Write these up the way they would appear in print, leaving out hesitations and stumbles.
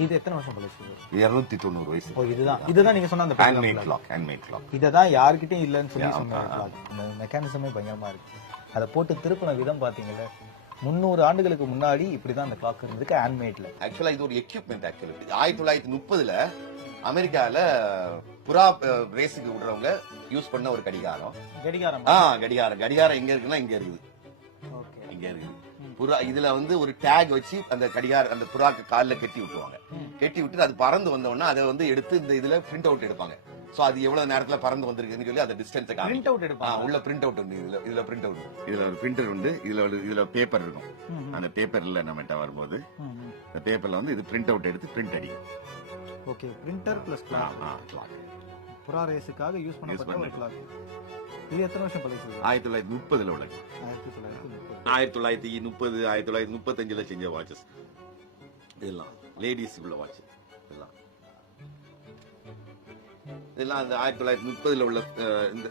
இது எத்தனை வருஷம் பழசு? 290 வயசு. ஓ, இதுதான் நீங்க சொன்ன அந்த ஹேண்ட்மேட் கிளாக். இததான் யார்கிட்டயும் இல்லன்னு சொல்லி சொன்ன கிளாக். இந்த மெக்கானிசமே பயங்கரமா இருக்கு. அதை போட்டு திருப்பின விதம் பாத்தீங்கல்ல, 300 ஆண்டுகளுக்கு முன்னாடி இப்படிதான் அந்த கிளாக் இருந்ததுக்கு ஹேண்ட்மேட்ல. ஆக்சுவலா இது ஒரு எக்யூப்மெண்ட். ஆக்சுவலி 1930ல அமெரிக்கால புறா ரேஸுக்கு விடுறவங்க யூஸ் பண்ண ஒரு கடிகாரம். கடிகாரம் எங்க இருக்குன்னா இங்க இருக்குது. இங்க இருக்குது புறா. இதுல வந்து ஒரு டேக் வச்சு அந்த கடிகாரம் அந்த புறாக்கு கால்ல கட்டி விட்டுருவாங்க. கட்டி விட்டு அது பறந்து வந்தோம்னா அதை வந்து எடுத்து இந்த இதுல பிரிண்ட் அவுட் எடுப்பாங்க. சோ அது எவ்வளவு நேரத்துல பறந்து வந்திருக்குன்னு சொல்லி அந்த டிஸ்டன்ஸ் பிரிண்ட் அவுட் எடுப்பாங்க. உள்ள பிரிண்ட் அவுட் உண்டு. இதுல பிரிண்ட் அவுட், இதுல ஒரு பிரிண்டர் உண்டு. இதுல பேப்பர் இருக்கும். அந்த பேப்பர்ல நம்மகிட்ட வரும்போது இந்த பேப்பர்ல வந்து இது பிரிண்ட் அவுட் எடுத்து பிரிண்ட் அடிக்கும். Okay, printer plus clock. புறா ரேஸுக்காக யூஸ் பண்ணப்பட்ட ஒரு கிளாக். இது எத்தனை வருஷம் பழசு? 1930ல உள்ள. 1930 1935ல செஞ்ச வாட்சஸ் இதெல்லாம் லேடிஸ் உள்ள வாட்ச். இதெல்லாம் அந்த 1930ல உள்ள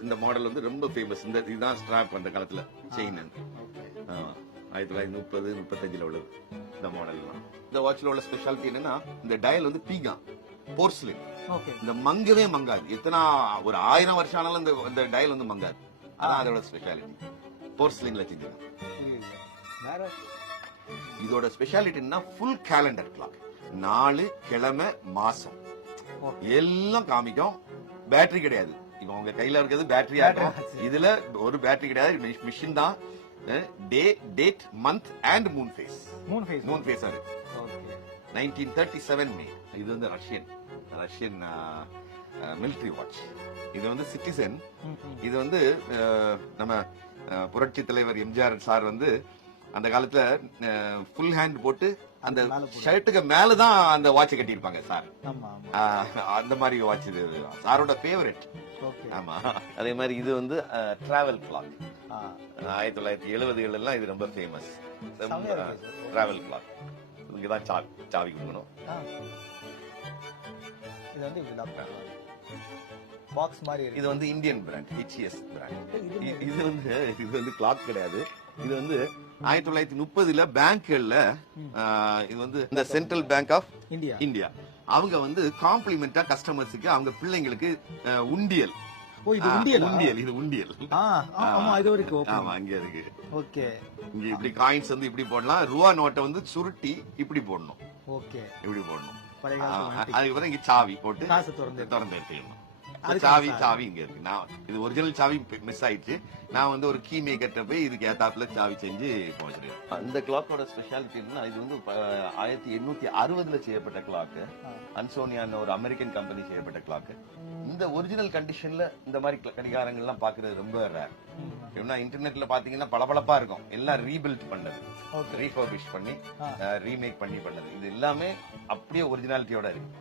இந்த மாடல் வந்து ரொம்ப ஃபேமஸ். இந்த இதுதான் ஸ்ட்ராப் அந்த காலத்துல செயின். 1930 35ல உள்ளது இந்த மாடல். இந்த வாட்ச்ல உள்ள ஸ்பெஷாலிட்டி என்னன்னா இந்த டயல் வந்து பீகா போர்ஸ்லின். இந்த மங்கவே மங்காது. எத்தனை ஒரு 1000 வருஷம் ஆனாலும் இந்த டயல் வந்து மங்காது. அதான் அதோட ஸ்பெஷாலிட்டி. போர்ஸ்லின்ல செஞ்சது. இதோட ஸ்பெஷாலிட்டி என்ன? Full calendar clock. 4 கிழமை மாசம் எல்லாம் காமிக்கும். பேட்டரி கிடையாது. இப்போ உங்க கையில இருக்கிறது பேட்டரியா இருக்கும். இதுல ஒரு பேட்டரி கிடையாது. மிஷின் தான். Day, date, month and moon phase. Moon phase அது 1937 மே. இது வந்து ரஷ்யன் மிலிட்டரி வாட்ச். இது வந்து சிட்டிசன். இது வந்து நம்ம புரட்சி தலைவர் எம்ஜிஆர் சார் வந்து அந்த காலத்துல ஃபுல் ஹேண்ட் போட்டு அந்த ஷர்ட்டுக்கு மேலதான் அந்த வாட்ச் கட்டி இருப்பாங்க சார். அந்த மாதிரி வாட்ச் இது சாரோட ஃபேவரட். ஆமா. அதே மாதிரி இது வந்து டிராவல் கிளாக். 1970கள் எல்லாம் இது ரொம்ப ஃபேமஸ். Travel clock. இங்கதான் சாவி கொடுக்கணும். இது வந்து இந்தியன் பிராண்ட், HES பிராண்ட். இது வந்து கிளாக் கிடையாது. இது வந்து 1930ல பேங்க்ல இது வந்து இந்த சென்ட்ரல் பேங்க் ஆஃப் இந்தியா அவங்க வந்து காம்ப்ளிமெண்டா கஸ்டமர்ஸுக்கு அவங்க பிள்ளைங்களுக்கு உண்டியல். இது உண்டியல். ஆமா, இங்க இருக்கு. ஓகே, இங்க இப்படி காயின்ஸ் வந்து இப்படி போடலாம். ரூபா நோட்டை வந்து சுருட்டி இப்படி போடணும். ஓகே, இப்படி போடணும். அதுக்கப்புறம் இங்க சாவி போட்டு திறந்து எடுத்துக்கணும். சாவி இங்க இருக்கு. நான் இது ஒரிஜினல் சாவி மிஸ் ஆயிடுச்சு. நான் வந்து ஒரு கீ மேக்கர்ட்ட போய் இதுக்கு ஏத்தாப்புல சாவி செஞ்சு போச்சிருக்கேன். அந்த கிளாக்கோட ஸ்பெஷாலிட்டி என்ன? இது வந்து 1860ல செய்யப்பட்ட கிளாக். அன்சோனியான்னு ஒரு அமெரிக்கன் கம்பெனி செய்யப்பட்ட கிளாக். இந்த ஒரிஜினல் கண்டிஷன்ல இந்த மாதிரி கடிகாரங்கள் எல்லாம் பாக்குறது ரொம்ப ரேர். எப்படின்னா இன்டர்நெட்ல பாத்தீங்கன்னா பளபளப்பா இருக்கும். எல்லாம் ரீபில்ட் பண்ணது, ரீஃபர்பிஷ் பண்ணி ரீமேக் பண்ணி பண்ணது. இது எல்லாமே அப்படியே ஒரிஜினாலிட்டியோட இருக்கு.